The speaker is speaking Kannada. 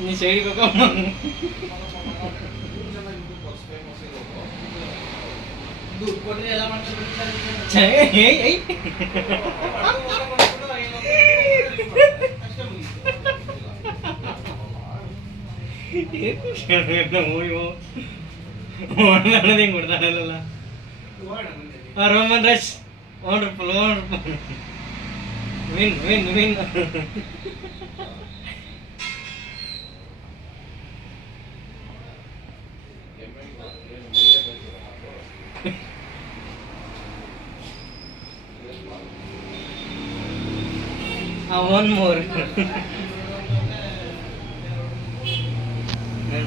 ನೀ ಸೈಡಿಗೆ ಹೋಗಮ್ಮ. ಛೇ, ಏಯ್, ಏಯ್. ಹಿಂಗೆ ಕೊಡ್ತಾನಲ್ಲ Roman rush. Wonderful wonderful. Win win win. One more.